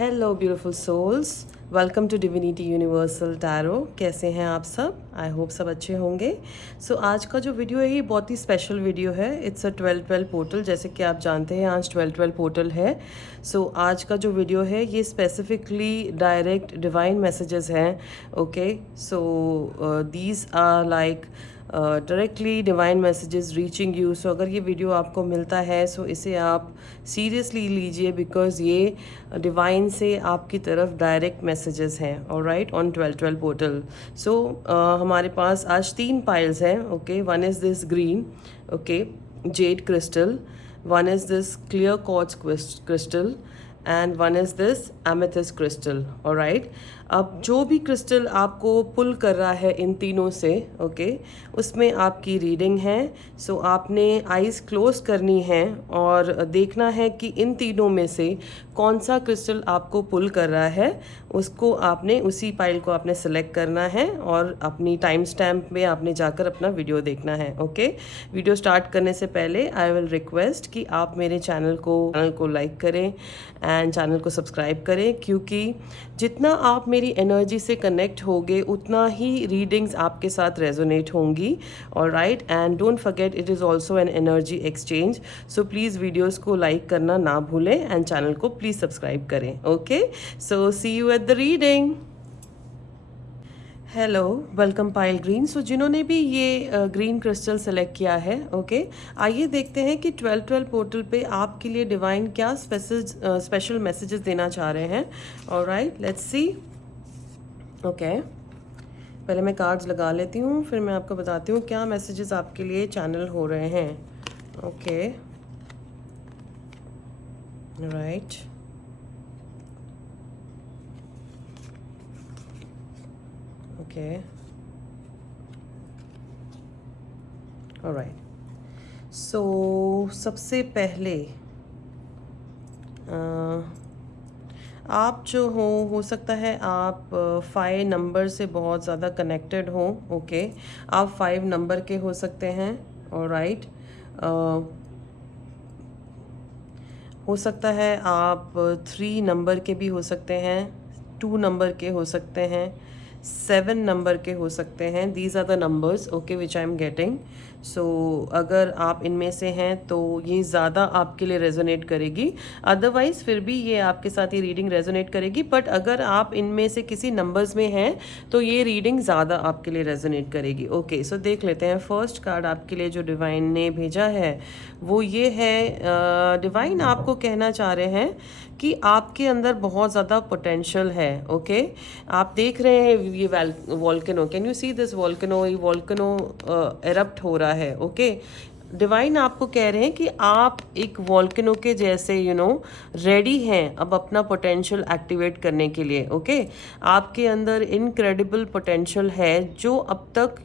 Hello beautiful souls, welcome to divinity universal tarot. कैसे हैं आप सब? आई होप सब अच्छे होंगे। सो आज का जो वीडियो है ये बहुत ही स्पेशल वीडियो है। It's a 12-12 portal. जैसे कि आप जानते हैं आज 12-12 पोर्टल है। सो आज का जो वीडियो है ये स्पेसिफिकली डायरेक्ट डिवाइन मैसेजेस हैं। Okay, so these are like directly divine messages reaching you. So अगर ये वीडियो आपको मिलता है सो इसे आप सीरियसली लीजिए, बिकॉज ये डिवाइन से आपकी तरफ डायरेक्ट मैसेजेस हैं। Alright, on 12-12 portal. सो हमारे पास आज 3 पाइल्स हैं। Okay, one is this green, okay, jade crystal, one is this clear quartz crystal and one is this amethyst crystal. Alright, अब जो भी क्रिस्टल आपको पुल कर रहा है इन तीनों से, ओके, उसमें आपकी रीडिंग है। सो आपने आइज़ क्लोज करनी है और देखना है कि इन तीनों में से कौन सा क्रिस्टल आपको पुल कर रहा है। उसको आपने उसी पाइल को आपने सेलेक्ट करना है और अपनी टाइम स्टैम्प में आपने जाकर अपना वीडियो देखना है। ओके, वीडियो स्टार्ट करने से पहले आई विल रिक्वेस्ट कि आप मेरे चैनल को लाइक करें एंड चैनल को सब्सक्राइब करें, क्योंकि जितना आप मेरी एनर्जी से कनेक्ट होगे उतना ही रीडिंग्स आपके साथ रेजोनेट होंगी। Alright, and don't forget it is also an energy exchange. So please videos को लाइक करना ना भूलें एंड चैनल को प्लीज़ सब्सक्राइब करें। Okay, so see you at the reading. Hello, welcome pile green. So जिन्होंने भी ये ग्रीन क्रिस्टल सेलेक्ट किया है, ओके, आइए देखते हैं कि 12-12 पोर्टल पे आपके लिए डिवाइन क्या स्पेशल मैसेजेस देना चाह रहे हैं। Alright, let's see. ओके, पहले मैं कार्ड्स लगा लेती हूँ, फिर मैं आपको बताती हूँ क्या मैसेजेस आपके लिए चैनल हो रहे हैं। Okay, right, okay, alright. So सबसे पहले आप जो हो सकता है आप 5 नंबर से बहुत ज़्यादा कनेक्टेड हो। ओके, आप 5 नंबर के हो सकते हैं। ऑलराइट, हो सकता है आप 3 नंबर के भी हो सकते हैं, 2 नंबर के हो सकते हैं, 7 नंबर के हो सकते हैं। These are the numbers, okay, which I am getting. So अगर आप इनमें से हैं तो ये ज़्यादा आपके लिए रेजोनेट करेगी, अदरवाइज़ फिर भी ये आपके साथ ये रीडिंग रेजोनेट करेगी। बट अगर आप इनमें से किसी नंबर्स में हैं तो ये रीडिंग ज़्यादा आपके लिए रेजोनेट करेगी। ओके, सो देख लेते हैं फर्स्ट कार्ड आपके लिए जो डिवाइन ने भेजा है वो ये है। डिवाइन आपको कहना चाह रहे हैं कि आपके अंदर बहुत ज़्यादा पोटेंशियल है। ओके, आप देख रहे हैं ये volcano, can you see this volcano? ये वॉल्केनो एरप्ट हो रहा है। ओके, डिवाइन आपको कह रहे हैं कि आप एक वॉल्केनो के जैसे रेडी हैं अब अपना पोटेंशियल एक्टिवेट करने के लिए। ओके, आपके अंदर इनक्रेडिबल पोटेंशियल है जो अब तक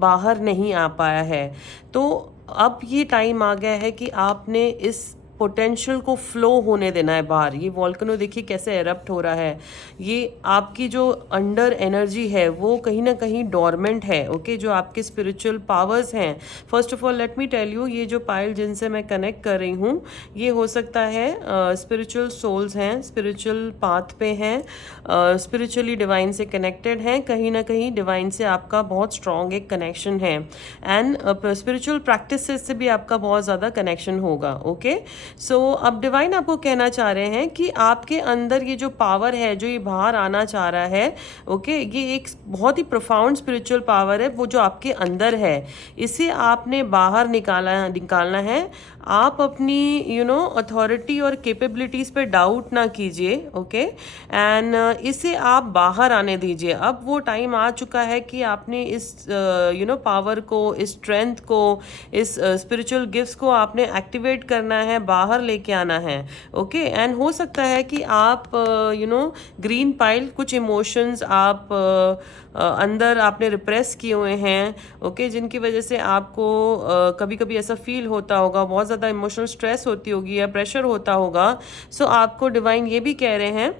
बाहर नहीं आ पाया है। तो अब ये टाइम आ गया है कि आपने इस पोटेंशियल को फ्लो होने देना है बाहर। ये वॉल्केनो देखिए कैसे एरप्ट हो रहा है। ये आपकी जो अंडर एनर्जी है वो कहीं ना कहीं डोरमेंट है। ओके, जो आपके स्पिरिचुअल पावर्स हैं, first of all let me tell you, ये जो पाइल जिनसे मैं कनेक्ट कर रही हूँ ये हो सकता है स्पिरिचुअल सोल्स हैं, स्पिरिचुअल पाथ पे हैं, स्पिरिचुअली डिवाइन से कनेक्टेड हैं। कहीं ना कहीं डिवाइन से आपका बहुत स्ट्रॉन्ग एक कनेक्शन है एंड स्पिरिचुअल प्रैक्टिस से भी आपका बहुत ज़्यादा कनेक्शन होगा। ओके, सो अब डिवाइन आपको कहना चाह रहे हैं कि आपके अंदर ये जो पावर है जो ये बाहर आना चाह रहा है, ओके, ये एक बहुत ही प्रोफाउंड स्पिरिचुअल पावर है वो जो आपके अंदर है। इसे आपने बाहर निकालना है। आप अपनी अथॉरिटी और कैपेबिलिटीज़ पे डाउट ना कीजिए। ओके, एंड इसे आप बाहर आने दीजिए। अब वो टाइम आ चुका है कि आपने इस पावर को, इस स्ट्रेंथ को, इस स्पिरिचुअल गिफ्ट्स को आपने एक्टिवेट करना है, बाहर लेके आना है। ओके, एंड हो सकता है कि आप ग्रीन पाइल कुछ इमोशंस आप अंदर आपने रिप्रेस किए हुए हैं। ओके, जिनकी वजह से आपको कभी कभी ऐसा फील होता होगा, बहुत ज़्यादा इमोशनल स्ट्रेस होती होगी या प्रेशर होता होगा। सो आपको डिवाइन ये भी कह रहे हैं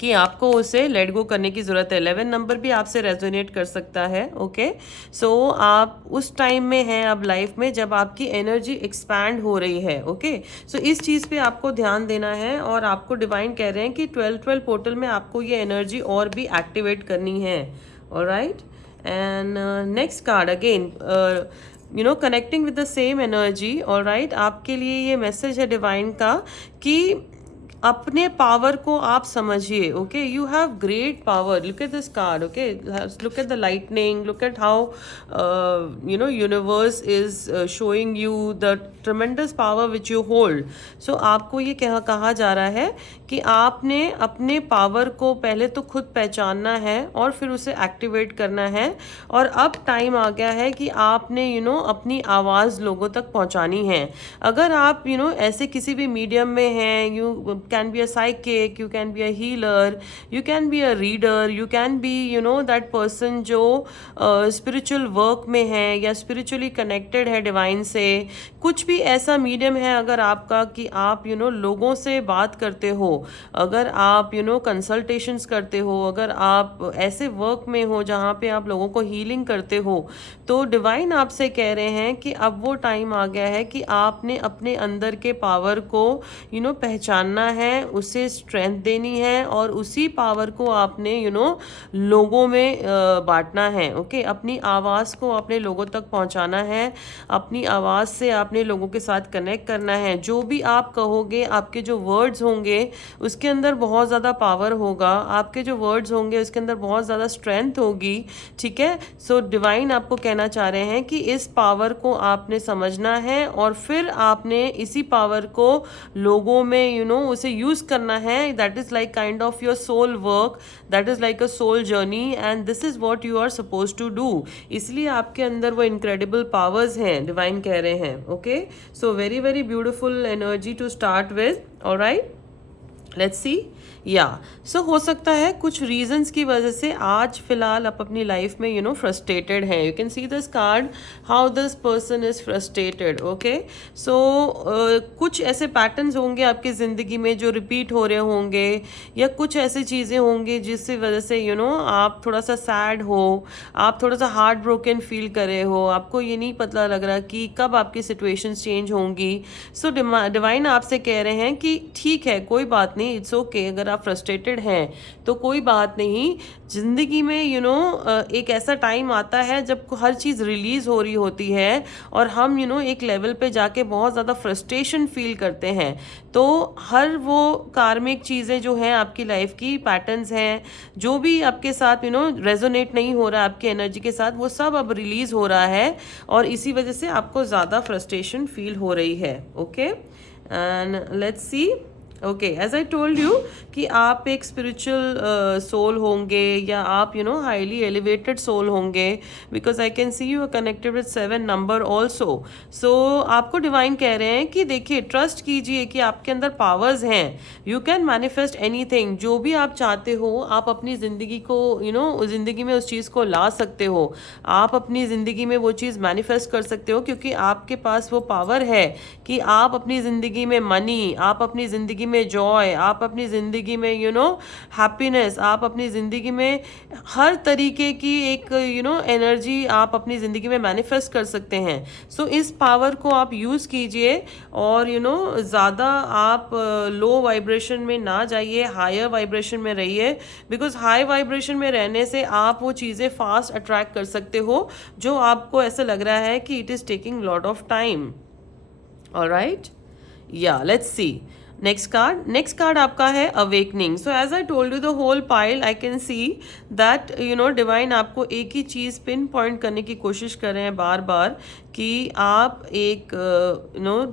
कि आपको उसे लेट गो करने की ज़रूरत है। 11 नंबर भी आपसे रेजोनेट कर सकता है। ओके, सो आप उस टाइम में हैं अब लाइफ में जब आपकी एनर्जी एक्सपैंड हो रही है। ओके, सो इस चीज़ पे आपको ध्यान देना है और आपको डिवाइन कह रहे हैं कि 12-12 पोर्टल में आपको ये एनर्जी और भी एक्टिवेट करनी है। Alright, and next card again connecting with the same energy. Alright, आपके लिए ये मैसेज है डिवाइन का कि अपने पावर को आप समझिए। Okay, you have great power. Look at this card. Okay, look at the lightning, look at how universe is showing you the tremendous power which you hold. So आपको ये कहा जा रहा है कि आपने अपने पावर को पहले तो खुद पहचानना है और फिर उसे एक्टिवेट करना है। और अब टाइम आ गया है कि आपने अपनी आवाज़ लोगों तक पहुंचानी है। अगर आप ऐसे किसी भी मीडियम में हैं, you can be a psychic, you can be a healer, you can be a reader, you can be that person जो स्पिरिचुअल वर्क में है या स्पिरिचुअली कनेक्टेड है डिवाइन से। कुछ भी ऐसा मीडियम है अगर आपका कि आप लोगों से बात करते हो, अगर आप कंसल्टेशंस करते हो, अगर आप ऐसे वर्क में हो जहाँ पे आप लोगों को हीलिंग करते हो, तो डिवाइन आपसे कह रहे हैं कि अब वो टाइम आ गया है कि आपने अपने अंदर के पावर को पहचानना है, उसे स्ट्रेंथ देनी है और उसी पावर को आपने लोगों में बांटना है। ओके, अपनी आवाज़ को अपने लोगों तक पहुंचाना है, अपनी आवाज़ से आपने लोगों के साथ कनेक्ट करना है। जो भी आप कहोगे, आपके जो वर्ड्स होंगे उसके अंदर बहुत ज़्यादा पावर होगा, आपके जो वर्ड्स होंगे उसके अंदर बहुत ज़्यादा स्ट्रेंथ होगी। ठीक है, सो डिवाइन आपको कहना चाह रहे हैं कि इस पावर को आपने समझना है और फिर आपने इसी पावर को लोगों में उसे यूज़ करना है। That is like kind of your soul work, that is like a soul journey and this is what you are suppose to do. इसलिए आपके अंदर वो इनक्रेडिबल पावर्स हैं, डिवाइन कह रहे हैं। Okay, so very very beautiful energy to start with. Alright, let's see. Yeah so हो सकता है कुछ रीजंस की वजह से आज फिलहाल आप अपनी लाइफ में फ्रस्ट्रेटेड हैं। You can see this card how this person is frustrated. Okay, so कुछ ऐसे पैटर्न्स होंगे आपकी ज़िंदगी में जो रिपीट हो रहे होंगे या कुछ ऐसी चीज़ें होंगी जिसकी वजह से आप थोड़ा सा सैड हो, आप थोड़ा सा हार्ट ब्रोकन फील कर रहे हो, आपको ये नहीं पता लग रहा कि कब आपकी सिचुएशंस चेंज होंगी। सो डिवाइन आपसे कह रहे हैं कि ठीक है, कोई बात नहीं, इट्स ओके। अगर आप फ्रस्ट्रेटेड हैं तो कोई बात नहीं, ज़िंदगी में एक ऐसा टाइम आता है जब हर चीज़ रिलीज़ हो रही होती है और हम एक लेवल पे जाके बहुत ज़्यादा फ्रस्ट्रेशन फील करते हैं। तो हर वो कार्मिक चीज़ें जो हैं आपकी लाइफ की पैटर्न्स हैं, जो भी आपके साथ रेजोनेट नहीं हो रहा है आपकी एनर्जी के साथ, वो सब अब रिलीज़ हो रहा है और इसी वजह से आपको ज़्यादा फ्रस्ट्रेशन फील हो रही है। Okay, and let's see. Okay, as I told you कि आप एक स्पिरिचुअल सोल होंगे या आप हाईली एलिवेटेड सोल होंगे, because I can see you are connected with 7 number also. So आपको डिवाइन कह रहे हैं कि देखिए, ट्रस्ट कीजिए कि आपके अंदर पावर्स हैं, यू कैन मैनिफेस्ट एनीथिंग। जो भी आप चाहते हो आप अपनी ज़िंदगी को ज़िंदगी में उस चीज़ को ला सकते हो, आप अपनी ज़िंदगी में वो चीज़ मैनिफेस्ट कर सकते हो, क्योंकि आपके पास वो पावर है कि आप अपनी ज़िंदगी में मनी, आप अपनी ज़िंदगी में जॉय, आप अपनी ज़िंदगी में हैप्पीनेस, आप अपनी ज़िंदगी में हर तरीके की एक एनर्जी आप अपनी ज़िंदगी में मैनिफेस्ट कर सकते हैं। सो इस पावर को आप यूज़ कीजिए और ज़्यादा आप लो वाइब्रेशन में ना जाइए, हायर वाइब्रेशन में रहिए, बिकॉज हाई वाइब्रेशन में रहने से आप वो चीज़ें फास्ट अट्रैक्ट कर सकते हो जो आपको ऐसा लग रहा है कि it is taking lot of time. Alright, yeah let's see next card आपका है awakening. So as I told you the whole pile, I can see that divine आपको एक ही चीज़ पिन पॉइंट करने की कोशिश कर रहे हैं बार बार कि आप एक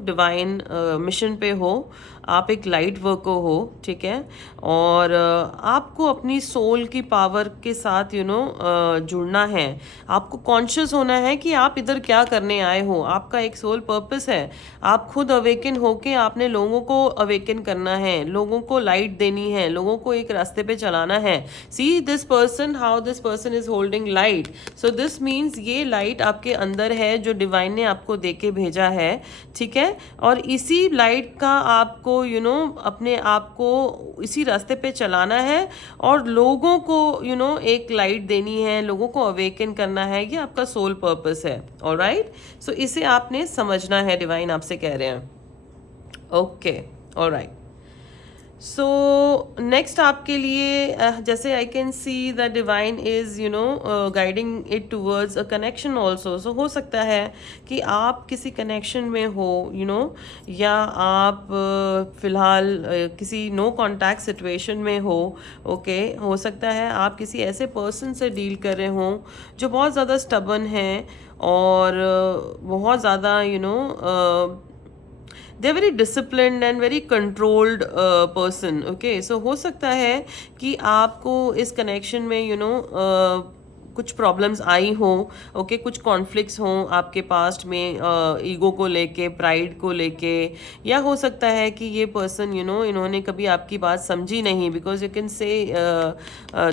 डिवाइन मिशन पे हो, आप एक लाइट वर्कर हो। ठीक है, और आपको अपनी सोल की पावर के साथ जुड़ना है, आपको कॉन्शियस होना है कि आप इधर क्या करने आए हो, आपका एक सोल पर्पस है। आप खुद अवेकन होके आपने लोगों को अवेकन करना है, लोगों को लाइट देनी है, लोगों को एक रास्ते पे चलाना है। See this person, how this person is holding light. So this means ये लाइट आपके अंदर है जो डिवाइन ने आपको दे के भेजा है। ठीक है, और इसी लाइट का आपको आपको अपने आप को इसी रास्ते पे चलाना है और लोगों को एक लाइट देनी है, लोगों को अवेकन करना है, ये आपका सोल पर्पस है। ऑलराइट, सो इसे आपने समझना है, डिवाइन आपसे कह रहे हैं। Okay, alright. सो नेक्स्ट आपके लिए जैसे I can see the divine is guiding it towards a connection also. So हो सकता है कि आप किसी कनेक्शन में हो या आप फिलहाल किसी नो कॉन्टैक्ट सिचुएशन में हो। ओके, हो सकता है आप किसी ऐसे पर्सन से डील कर रहे हों जो बहुत ज़्यादा स्टबन है और बहुत ज़्यादा they are very disciplined and very controlled person. Okay, so हो सकता है कि आपको इस कनेक्शन में कुछ प्रॉब्लम्स आई हो। ओके, कुछ कॉन्फ्लिक्ट्स हों आपके पास्ट में, ईगो को लेके, प्राइड को लेके, या हो सकता है कि ये पर्सन इन्होंने कभी आपकी बात समझी नहीं, because you can say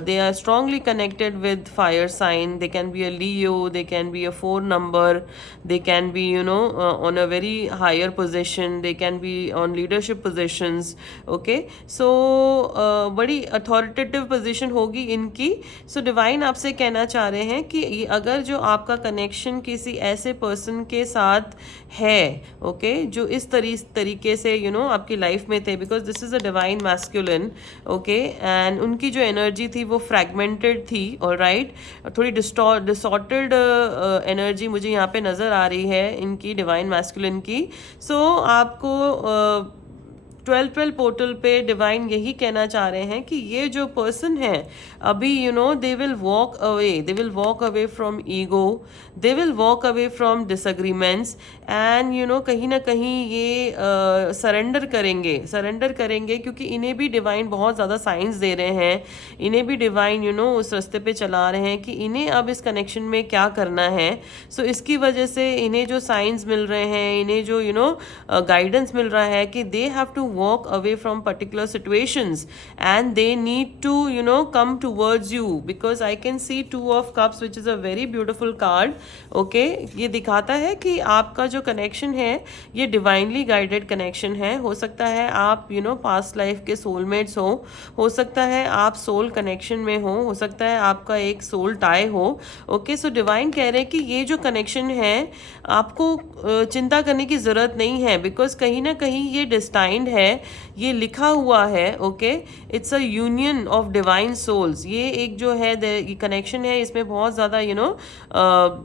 they are strongly connected with fire sign. They can be a Leo, they can be a 4 number, they can be on a very higher position, they can be on leadership positions. Okay, so बड़ी authoritative position होगी इनकी। So divine आपसे कहना चाह रहे हैं कि अगर जो आपका कनेक्शन किसी ऐसे पर्सन के साथ है, ओके, जो इस तरीके से आपकी लाइफ में थे, because this is a divine masculine. Okay, and उनकी जो एनर्जी थी वो फ्रैगमेंटेड थी। ऑलराइट, थोड़ी डिसॉर्टेड एनर्जी मुझे यहाँ पे नज़र आ रही है इनकी, डिवाइन मैस्कुलिन की। सो आपको 12-12 पोर्टल पे डिवाइन यही कहना चाह रहे हैं कि ये जो पर्सन है अभी they will walk away from ego, they will walk away from disagreements, and कहीं ना कहीं ये सरेंडर करेंगे क्योंकि इन्हें भी डिवाइन बहुत ज़्यादा साइंस दे रहे हैं, इन्हें भी डिवाइन उस रास्ते पे चला रहे हैं कि इन्हें अब इस कनेक्शन में क्या करना है। सो इसकी वजह से इन्हें जो साइंस मिल रहे हैं, इन्हें जो गाइडेंस मिल रहा है कि they have to walk away from particular situations and they need to come towards you, because I can see 2 of cups which is a very beautiful card. okay, ये दिखाता है कि आपका जो कनेक्शन है ये डिवाइनली गाइडेड कनेक्शन है। हो सकता है आप पास्ट लाइफ के सोलमेट्स हो सकता है आप सोल कनेक्शन में हो सकता है आपका एक सोल टाई हो। ओके, सो डिवाइन कह रहे हैं कि ये जो कनेक्शन है आपको चिंता करने की ज़रूरत नहीं है, बिकॉज कहीं ना कहीं ये डिस्टाइंड है, ये लिखा हुआ है। Okay, it's a union of divine souls. ये एक जो है कनेक्शन है, इसमें बहुत ज़्यादा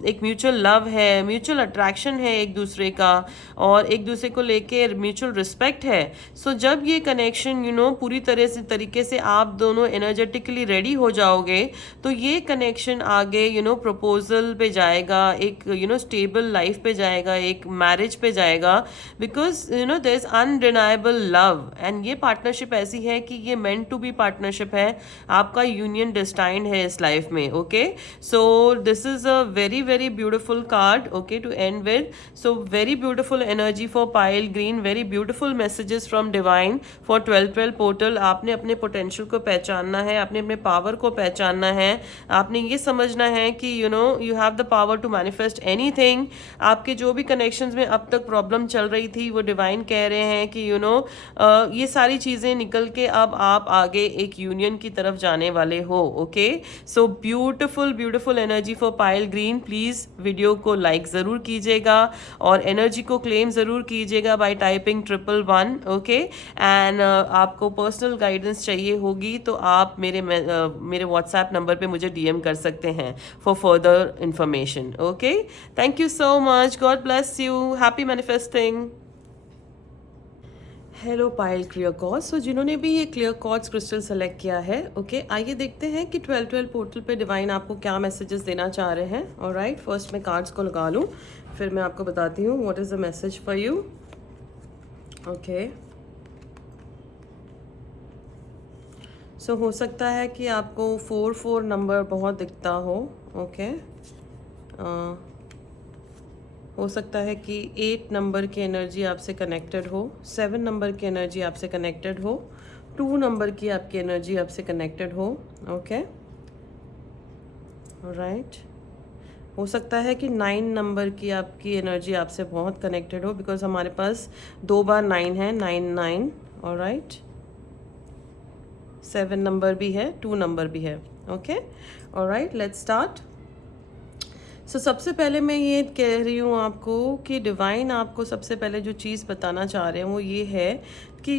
एक म्यूचुअल लव है, म्यूचुअल अट्रैक्शन है एक दूसरे का, और एक दूसरे को लेके म्यूचुअल रिस्पेक्ट है। सो जब ये कनेक्शन पूरी तरीके से आप दोनों एनर्जेटिकली रेडी हो जाओगे तो ये कनेक्शन आगे प्रपोजल पे जाएगा, एक स्टेबल लाइफ पे जाएगा, एक मैरिज पे जाएगा, because there is undeniable love. And ये पार्टनरशिप ऐसी है कि ये मेंट टू बी पार्टनरशिप है, आपका यूनियन डिस्टाइंड है इस लाइफ में। Okay, so this is a very very beautiful card, okay, to end with. So very beautiful energy for pile green, very beautiful messages from divine for 12-12 portal. आपने अपने potential को पहचानना है, आपने अपने पावर को पहचानना है, आपने ये समझना है कि you have the power to manifest anything. आपके जो भी कनेक्शंस में अब तक प्रॉब्लम चल रही थी वो डिवाइन कह रहे हैं कि ये सारी चीज़ें निकल के अब आप आगे एक यूनियन की तरफ जाने वाले हो। Okay, so beautiful beautiful energy for pile green. Please video को लाइक ज़रूर कीजिएगा और एनर्जी को क्लेम ज़रूर कीजिएगा बाय टाइपिंग 111। ओके, एंड आपको पर्सनल गाइडेंस चाहिए होगी तो आप मेरे व्हाट्सएप नंबर पे मुझे DM कर सकते हैं for further information. Okay, thank you so much, God bless you, happy manifesting. Hello pile clear quartz. So जिन्होंने भी ये क्लियर कॉर्ड्स क्रिस्टल सेलेक्ट किया है, ओके, आइए देखते हैं कि 12-12 पोर्टल पे डिवाइन आपको क्या मैसेजेस देना चाह रहे हैं। ऑलराइट, फर्स्ट मैं कार्ड्स को लगा लूँ, फिर मैं आपको बताती हूँ what is the message for you. Okay, so हो सकता है कि आपको 4-4 नंबर बहुत दिखता हो। ओके, हो सकता है कि 8 नंबर की एनर्जी आपसे कनेक्टेड हो, 7 नंबर की एनर्जी आपसे कनेक्टेड हो, 2 नंबर की आपकी एनर्जी आपसे कनेक्टेड हो। ओके, राइट, हो सकता है कि 9 नंबर की आपकी एनर्जी आपसे बहुत कनेक्टेड हो, बिकॉज हमारे पास 2 बार 9 है, 9-9। ऑलराइट, 7 नंबर भी है, 2 नंबर भी है. Okay, alright, let's start. So सबसे पहले मैं ये कह रही हूँ आपको कि डिवाइन आपको सबसे पहले जो चीज़ बताना चाह रहे हैं वो ये है कि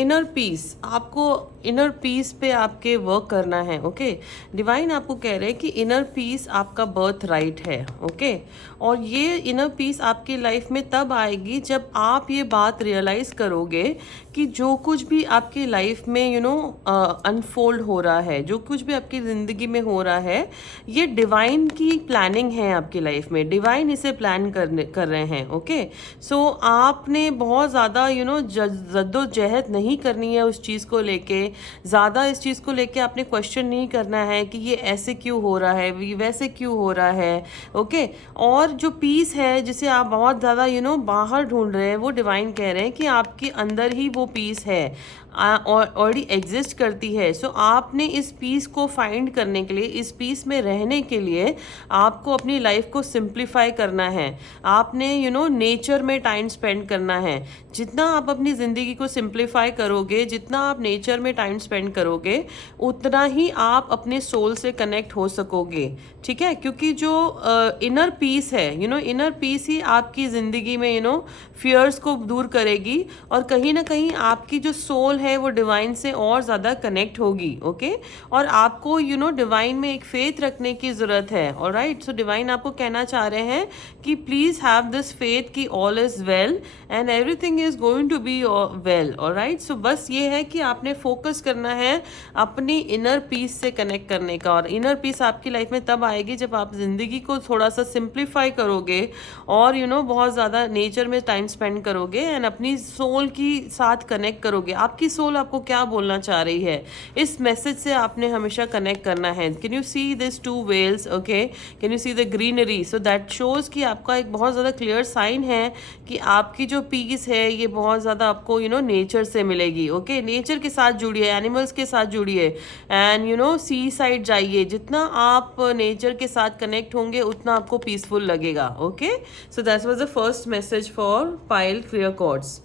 इनर पीस, आपको इनर पीस पे आपके वर्क करना है. ओके, डिवाइन आपको कह रहे हैं कि इनर पीस आपका बर्थ राइट है. ओके, और ये इनर पीस आपकी लाइफ में तब आएगी जब आप ये बात रियलाइज करोगे कि जो कुछ भी आपकी लाइफ में अनफोल्ड हो रहा है, जो कुछ भी आपकी ज़िंदगी में हो रहा है, ये डिवाइन की प्लानिंग है आपकी लाइफ में. डिवाइन इसे प्लान कर रहे हैं. ओके, सो आपने बहुत ज़्यादा जद्दोजहद नहीं करनी है उस चीज़ को लेके. ज़्यादा इस चीज़ को लेके आपने क्वेश्चन नहीं करना है कि ये ऐसे क्यों हो रहा है, वैसे क्यों हो रहा है. ओके, और जो पीस है जिसे आप बहुत ज़्यादा बाहर ढूंढ रहे हैं, वो डिवाइन कह रहे हैं कि आपके अंदर ही वो पीस है, ऑलरेडी एग्जिस्ट करती है. सो आपने इस पीस को फाइंड करने के लिए, इस पीस में रहने के लिए आपको अपनी लाइफ को सिंप्लीफाई करना है. आपने नेचर में टाइम स्पेंड करना है. जितना आप अपनी ज़िंदगी को सिंप्लीफाई करोगे, जितना आप नेचर में टाइम स्पेंड करोगे, उतना ही आप अपने सोल से कनेक्ट हो सकोगे. ठीक है, क्योंकि जो इनर पीस है, इनर पीस ही आपकी ज़िंदगी में फियर्स को दूर करेगी, और कहीं ना कहीं आपकी जो सोल है वो डिवाइन से और ज़्यादा कनेक्ट होगी. ओके, और आपको डिवाइन में एक फेथ रखने की ज़रूरत है. ऑलराइट, सो डिवाइन आपको कहना चाह रहे हैं कि प्लीज़ हैव दिस फेथ कि all is well and everything is going to be well. Alright, so बस ये है कि आपने फोकस करना है अपनी इनर पीस से कनेक्ट करने का. और इनर पीस आपकी लाइफ में तब आएगी जब आप ज़िंदगी को थोड़ा सा सिंप्लीफाई करोगे और बहुत ज़्यादा नेचर में टाइम स्पेंड करोगे एंड अपनी सोल की साथ कनेक्ट करोगे. आपकी सोल आपको क्या बोलना चाह रही है, इस मैसेज से आपने हमेशा कनेक्ट करना है. Can you see this 2 whales? Okay, can you see the greenery? So that shows कि आपका एक बहुत ज़्यादा क्लियर साइन है कि आपकी जो पीस है ये बहुत ज़्यादा आपको नेचर से मिलेगी. ओके, नेचर के साथ जुड़िए, एनिमल्स के साथ जुड़िए एंड सी साइड जाइए. जितना आप नेचर के साथ कनेक्ट होंगे उतना आपको पीसफुल लगेगा. Okay, so that was the first message for pile clear chords.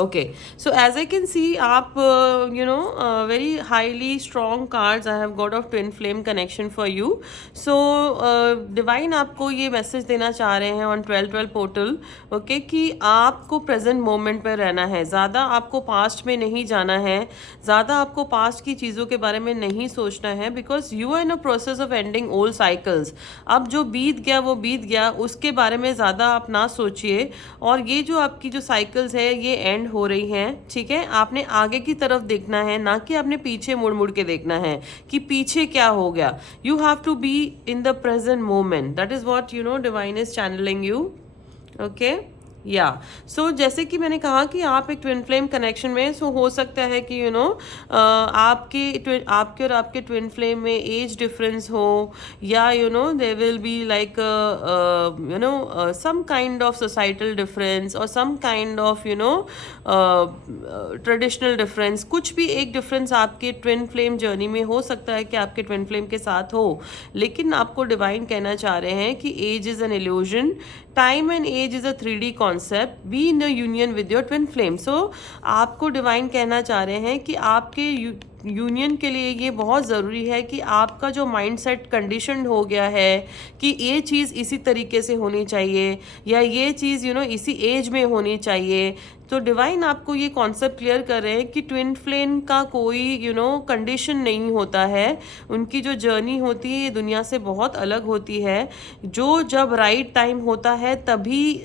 Okay, so as I can see, आप very highly strong cards I have got of twin flame connection for you. So divine आपको ये message देना चाह रहे हैं on 12/12 portal. Okay, कि आपको present moment पर रहना है. ज़्यादा आपको पास्ट में नहीं जाना है, ज़्यादा आपको पास्ट की चीज़ों के बारे में नहीं सोचना है, because you are in a process of ending old cycles. अब जो बीत गया वो बीत गया, उसके बारे में ज़्यादा आप ना सोचिए. और ये जो आपकी जो साइकिल्स है ये एंड हो रही हैं. ठीक है, आपने आगे की तरफ देखना है, ना कि आपने पीछे मुड़ मुड़ के देखना है कि पीछे क्या हो गया. You have to be in the present moment. That is what divine is channelling you. Okay, yeah so जैसे कि मैंने कहा कि आप एक ट्विन फ्लेम कनेक्शन में, सो हो सकता है कि आपके और आपके ट्विन फ्लेम में एज डिफरेंस हो, या there will be like some kind of societal difference और some kind of traditional difference. कुछ भी एक डिफरेंस आपके ट्विन फ्लेम जर्नी में हो सकता है कि आपके ट्विन फ्लेम के साथ हो. लेकिन आपको डिवाइन कहना चाह रहे हैं कि age is an illusion, time and age is a 3D concept, be in a union with your twin flame. So आपको डिवाइन कहना चाह रहे हैं कि आपके यूनियन के लिए ये बहुत ज़रूरी है कि आपका जो माइंडसेट कंडीशनड हो गया है कि ये चीज़ इसी तरीके से होनी चाहिए, या ये चीज़ इसी एज में होनी चाहिए. तो डिवाइन आपको ये कॉन्सेप्ट क्लियर कर रहे हैं कि ट्विन फ्लेम का कोई कंडीशन नहीं होता है. उनकी जो जर्नी होती है ये दुनिया से बहुत अलग होती है. जो जब राइट टाइम होता है तभी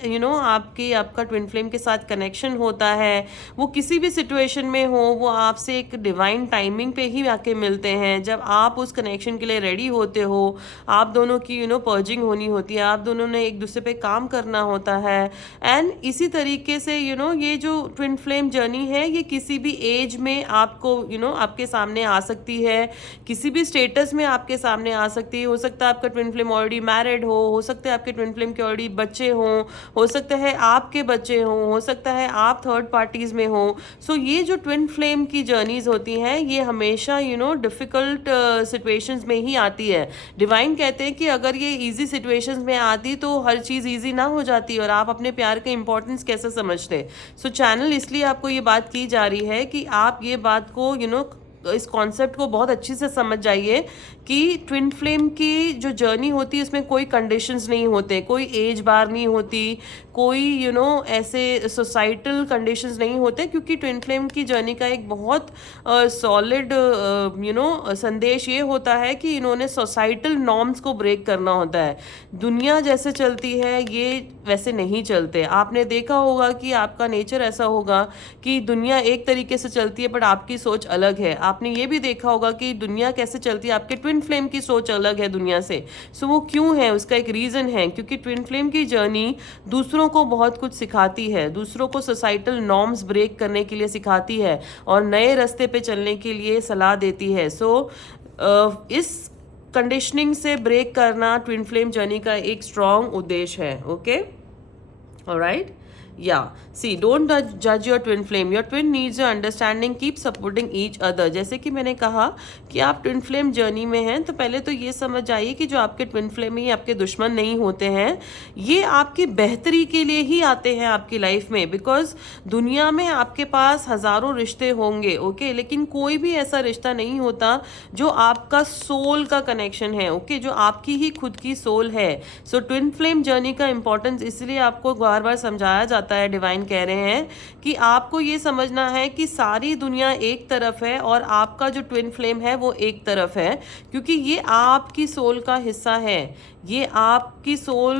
आपका ट्विन फ्लेम के साथ कनेक्शन होता है. वो किसी भी सिचुएशन में हो, वो आपसे एक डिवाइन टाइमिंग पे ही आके मिलते हैं. जब आप उस कनेक्शन के लिए रेडी होते हो, आप दोनों की पर्जिंग होनी होती है, आप दोनों ने एक दूसरे पे काम करना होता है. एंड इसी तरीके से ये जो ट्विन फ्लेम जर्नी है ये किसी भी एज में आपको आपके सामने आ सकती है, किसी भी स्टेटस में आपके सामने आ सकती है. हो सकता है आपका ट्विन फ्लेम ऑलरेडी मैरिड हो सकता है आपके ट्विन फ्लेम के ऑलरेडी बच्चे हों, हो सकता है आपके बच्चे हों, हो सकता है आप थर्ड पार्टीज में हो. सो ये जो ट्विन फ्लेम की जर्नीज होती हैं ये हमेशा डिफ़िकल्ट सिचुएशंस में ही आती है। डिवाइन कहते हैं कि अगर ये इजी सिचुएशंस में आती तो हर चीज़ इजी ना हो जाती और आप अपने प्यार का इंपॉर्टेंस कैसे समझते। सो चैनल इसलिए आपको ये बात की जा रही है कि आप ये बात को इस कॉन्सेप्ट को बहुत अच्छी से समझ जाइए कि ट्विन फ्लेम की जो जर्नी होती है उसमें कोई कंडीशंस नहीं होते, कोई एज बार नहीं होती, कोई ऐसे सोसाइटल कंडीशंस नहीं होते, क्योंकि ट्विन फ्लेम की जर्नी का एक बहुत सॉलिड संदेश ये होता है कि इन्होंने सोसाइटल नॉर्म्स को ब्रेक करना होता है। दुनिया जैसे चलती है ये वैसे नहीं चलते। आपने देखा होगा कि आपका नेचर ऐसा होगा कि दुनिया एक तरीके से चलती है बट आपकी सोच अलग है। आपने ये भी देखा होगा कि दुनिया कैसे चलती है, आपके ट्विन फ्लेम की सोच अलग है दुनिया से। सो वो क्यों है, उसका एक रीज़न है, क्योंकि ट्विन फ्लेम की जर्नी दूसरों को बहुत कुछ सिखाती है, दूसरों को सोसाइटल नॉर्म्स ब्रेक करने के लिए सिखाती है और नए रास्ते पे चलने के लिए सलाह देती है। सो इस कंडीशनिंग से ब्रेक करना ट्विन फ्लेम जर्नी का एक स्ट्रॉन्ग उद्देश्य है। Okay, alright, yeah, see, don't judge your twin flame. Your twin needs your understanding. Keep supporting each other. जैसे कि मैंने कहा कि आप ट्विन फ्लेम जर्नी में हैं तो पहले तो ये समझ आइए कि जो आपके ट्विन फ्लेम है ये आपके दुश्मन नहीं होते हैं, ये आपकी बेहतरी के लिए ही आते हैं आपकी लाइफ में। बिकॉज दुनिया में आपके पास हज़ारों रिश्ते होंगे, ओके, लेकिन कोई भी ऐसा रिश्ता नहीं होता जो आपका सोल का कनेक्शन है, ओके, जो आपकी ही खुद की सोल है। सो ट्विन फ्लेम जर्नी का इंपॉर्टेंस इसलिए आपको बार बार समझाया जाता है। डिवाइन कह रहे हैं कि आपको ये समझना है कि सारी दुनिया एक तरफ है और आपका जो ट्विन फ्लेम है वो एक तरफ है, क्योंकि ये आपकी सोल का हिस्सा है। ये आपकी सोल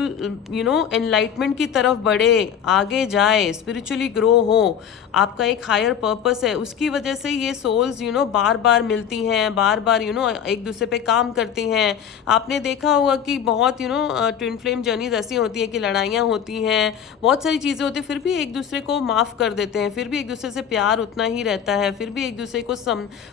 एनलाइटमेंट की तरफ बढ़े, आगे जाए, स्पिरिचुअली ग्रो हो, आपका एक हायर पर्पस है। उसकी वजह से ये सोल्स बार बार मिलती हैं, बार बार एक दूसरे पे काम करती हैं। आपने देखा होगा कि बहुत ट्विन फ्लेम जर्नीज ऐसी होती हैं कि लड़ाइयाँ होती हैं, बहुत सारी चीज़ें होती हैं, फिर भी एक दूसरे को माफ़ कर देते हैं, फिर भी एक दूसरे से प्यार उतना ही रहता है, फिर भी एक दूसरे को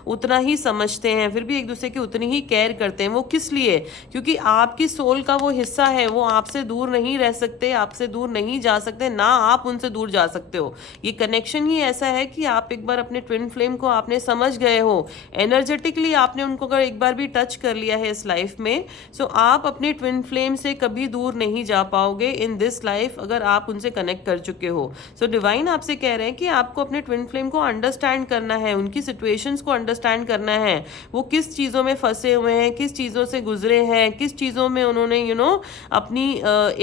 उतना ही समझते हैं, फिर भी एक दूसरे की उतनी ही केयर करते हैं। वो किस लिए? क्योंकि आपकी सोल का वो हिस्सा है, वो आपसे दूर नहीं रह सकते, आपसे दूर नहीं जा सकते, ना आप उनसे दूर जा सकते हो। ये कनेक्शन ही ऐसा है कि आप एक बार अपने ट्विन फ्लेम को आपने समझ गए हो, एनर्जेटिकली आपने उनको अगर एक बार भी टच कर लिया है इस लाइफ में, सो आप अपने ट्विन फ्लेम से कभी दूर नहीं जा पाओगे इन दिस लाइफ, अगर आप उनसे कनेक्ट कर चुके हो। सो डिवाइन आपसे कह रहे हैं कि आपको अपने ट्विन फ्लेम को अंडरस्टैंड करना है, उनकी सिचुएशंस को अंडरस्टैंड करना है, वो किस चीज़ों में फंसे हुए हैं, किस चीज़ों से गुजरे हैं, किस चीज़ों में उन्होंने अपनी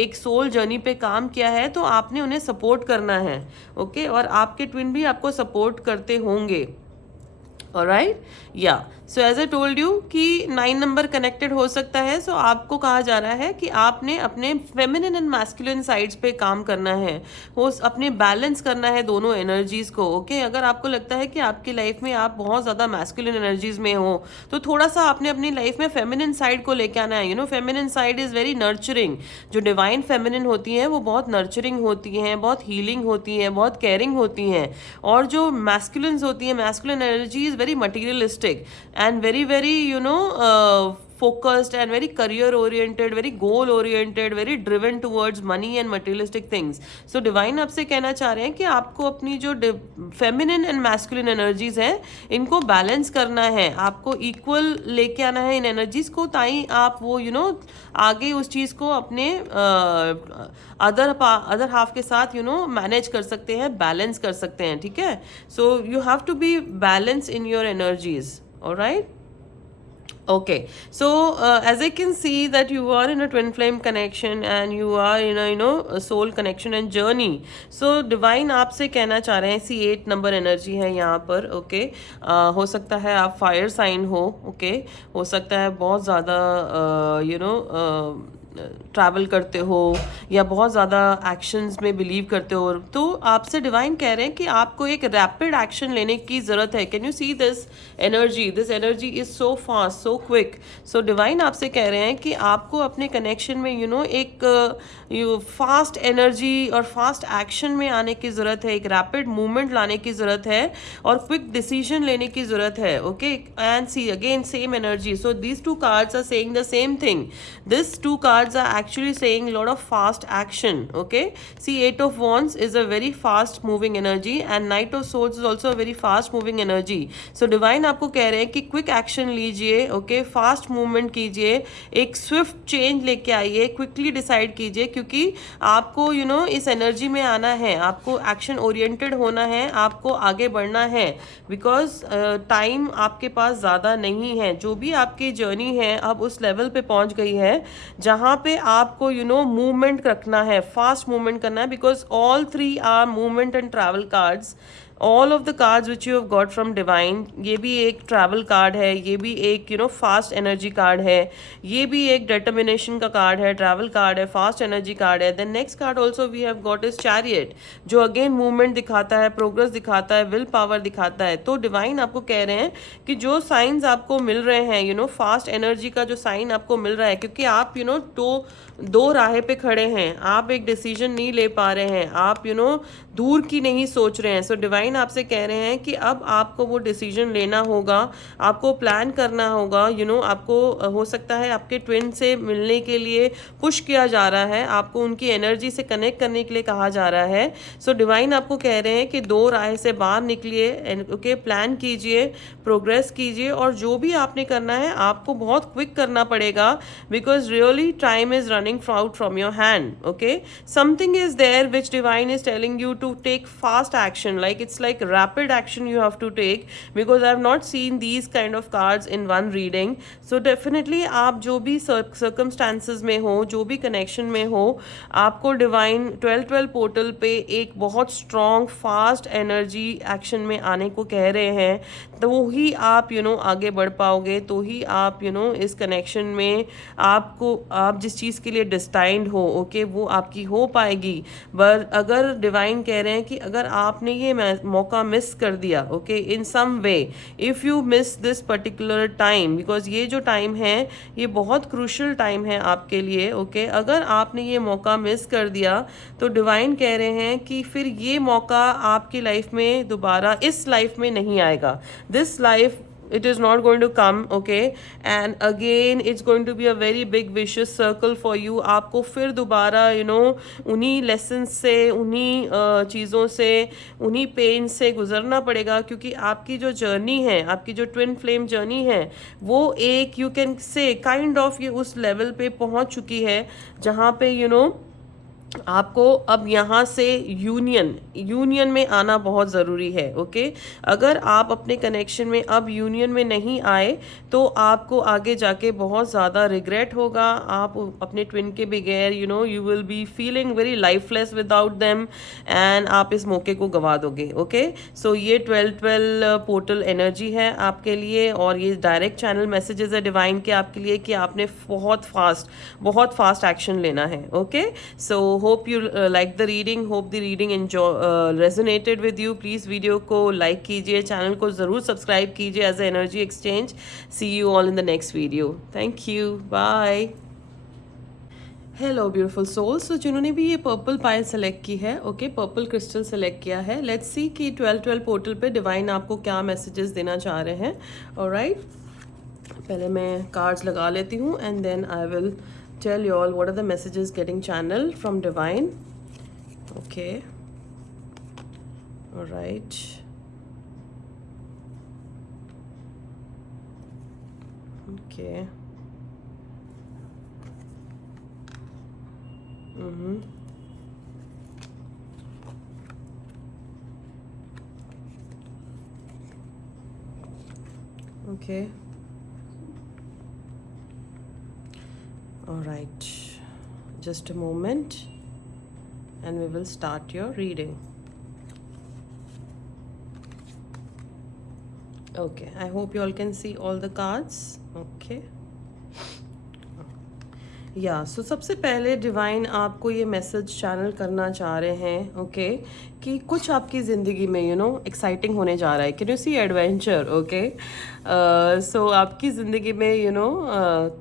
एक सोल जर्नी पे काम किया है, तो आपने उन्हें सपोर्ट करना है, ओके, और आपके ट्विन भी आपको सपोर्ट करते होंगे। Alright, yeah so as I told you कि 9 नंबर कनेक्टेड हो सकता है। सो आपको कहा जा रहा है कि आपने अपने फेमिनिन एंड मैस्कुलिन साइड्स पे काम करना है, वो अपने बैलेंस करना है दोनों एनर्जीज को, ओके। अगर आपको लगता है कि आपकी लाइफ में आप बहुत ज़्यादा मैस्कुलिन एनर्जीज में हो तो थोड़ा सा आपने अपनी लाइफ में फेमिनिन साइड को लेके आना है। Feminine side is very nurturing. जो डिवाइन फेमिनिन होती हैं वो बहुत नर्चरिंग होती हैं, बहुत हीलिंग होती हैं, बहुत केयरिंग होती हैं, और जो मैस्कुलिन्स होती हैं, masculine energy is very materialistic and very focused and very career oriented, very goal oriented, very driven towards money and materialistic things. So divine आपसे कहना चाह रहे हैं कि आपको अपनी जो feminine and masculine energies हैं इनको बैलेंस करना है, आपको इक्वल लेके आना है इन एनर्जीज को, ताकि आप वो आगे उस चीज़ को अपने अदर हाफ के साथ मैनेज कर सकते हैं, बैलेंस कर सकते हैं, ठीक है। So you have to be balance in your energies, alright. Okay, so as I can see that you are in a twin flame connection and you are in a a soul connection and journey. So divine आपसे कहना चाह रहे हैं, सी 8 number energy है यहाँ पर, okay. हो सकता है आप फायर साइन हो, ओके, हो सकता है बहुत ज़्यादा ट्रैवल करते हो या बहुत ज़्यादा एक्शंस में बिलीव करते हो, तो आपसे डिवाइन कह रहे हैं कि आपको एक रैपिड एक्शन लेने की ज़रूरत है। Can you see this energy is so fast, so quick. So divine आपसे कह रहे हैं कि आपको अपने कनेक्शन में एक फास्ट एनर्जी और फास्ट एक्शन में आने की ज़रूरत है, एक रैपिड मूवमेंट लाने की ज़रूरत है और क्विक डिसीजन लेने की ज़रूरत है, okay. And see again same energy, so these two cards are saying the same thing. This two cards cards are actually saying a lot of fast action. Okay, see, Eight of Wands is a very fast moving energy and Knight of Swords is also a very fast moving energy. So divine आपको कह रहे हैं कि quick action लीजिए, okay, fast movement कीजिए, एक Swift change लेके आइए, क्विकली डिसाइड कीजिए, क्योंकि आपको इस एनर्जी में आना है, आपको एक्शन ओरिएंटेड होना है, आपको आगे बढ़ना है, बिकॉज टाइम आपके पास ज़्यादा नहीं है. जो भी आपकी जर्नी है अब उस लेवल पे पहुंच गई है जहां पे आपको मूवमेंट रखना है, फास्ट मूवमेंट करना है, because all three are movement and travel cards. All of the cards which you have got from divine, ये भी एक ट्रैवल कार्ड है, ये भी एक फास्ट एनर्जी कार्ड है, ये भी एक डिटर्मिनेशन का कार्ड है, ट्रैवल कार्ड है, फास्ट एनर्जी कार्ड है. Then next card also we have got is chariot, जो अगेन मूवमेंट दिखाता है, प्रोग्रेस दिखाता है, विल पावर दिखाता है. तो डिवाइन आपको कह रहे हैं कि जो साइंस आपको मिल रहे हैं, फास्ट एनर्जी का जो साइन आपको मिल रहा है, क्योंकि आप दो राह पे खड़े हैं, आप एक डिसीजन नहीं ले पा रहे हैं, आप दूर की नहीं सोच रहे हैं. सो डिवाइन आपसे कह रहे हैं कि अब आपको वो डिसीजन लेना होगा, आपको प्लान करना होगा. आपको हो सकता है आपके ट्विन से मिलने के लिए पुश किया जा रहा है, आपको उनकी एनर्जी से कनेक्ट करने के लिए कहा जा रहा है. सो डिवाइन आपको कह रहे हैं कि दो राह से बाहर निकलिए, ओके, प्लान कीजिए, प्रोग्रेस कीजिए, और जो भी आपने करना है आपको बहुत क्विक करना पड़ेगा, because really time is running out from your hand. Okay, something is there which divine is telling you to take fast action, like it's like rapid action you have to take, because I have not seen these kind of cards in one reading. So definitely आप जो भी circumstances में हो, जो भी connection में हो, आपको divine 12-12 portal पे एक बहुत strong fast energy action में आने को कह रहे हैं. तो ही आप आगे बढ़ पाओगे, तो ही आप इस कनेक्शन में आप जिस चीज़ के लिए डिस्टाइंड हो, ओके, वो आपकी हो पाएगी. बट अगर डिवाइन कह रहे हैं कि अगर आपने ये मौका मिस कर दिया, okay, in some way, if you miss this particular time, because ये जो टाइम है ये बहुत क्रूशल टाइम है आपके लिए, ओके, अगर आपने ये मौका मिस कर दिया तो डिवाइन कह रहे हैं कि फिर ये मौका आपकी लाइफ में दोबारा इस लाइफ में नहीं आएगा. This life it is not going to come, okay, and again it's going to be a very big vicious circle for you. आपको फिर दोबारा उन्हीं lessons से, उन्हीं चीज़ों से, उन्हीं पेन से गुजरना पड़ेगा, क्योंकि आपकी जो जर्नी है, आपकी जो ट्विन फ्लेम जर्नी है, वो एक यू कैन से काइंड ऑफ ये उस लेवल पे पहुंच चुकी है जहाँ पे आपको अब यहाँ से यूनियन में आना बहुत ज़रूरी है. ओके, अगर आप अपने कनेक्शन में अब यूनियन में नहीं आए तो आपको आगे जाके बहुत ज़्यादा रिग्रेट होगा. आप अपने ट्विन के बगैर you will be feeling very lifeless without them, and आप इस मौके को गवा दोगे. ओके, सो ये 12-12 पोर्टल एनर्जी है आपके लिए, और ये डायरेक्ट चैनल मैसेजेस है डिवाइन के आपके लिए कि आपने बहुत फास्ट एक्शन लेना है. Okay, so hope you like the reading, hope the reading resonated with you. Please video को like कीजिए, चैनल को ज़रूर सब्सक्राइब कीजिए as a energy exchange. See you all in the next video. Thank you. Bye. Hello beautiful souls. तो जिन्होंने भी ये purple पायल select की है, ओके, पर्पल क्रिस्टल सेलेक्ट किया है, लेट्स सी कि 12-12 पोर्टल पे डिवाइन आपको क्या मैसेजेस देना चाह रहे हैं. ऑलराइट, पहले मैं कार्ड्स लगा लेती हूँ and then I will tell you all what are the messages getting channeled from divine. Okay, all right, okay, okay. All right, just a moment and we will start your reading. Okay, I hope you all can see all the cards. Okay, या सो सबसे पहले divine आपको ये message channel करना चाह रहे हैं, okay, कि कुछ आपकी ज़िंदगी में एक्साइटिंग होने जा रहा है. Can you see adventure? Okay, so आपकी ज़िंदगी में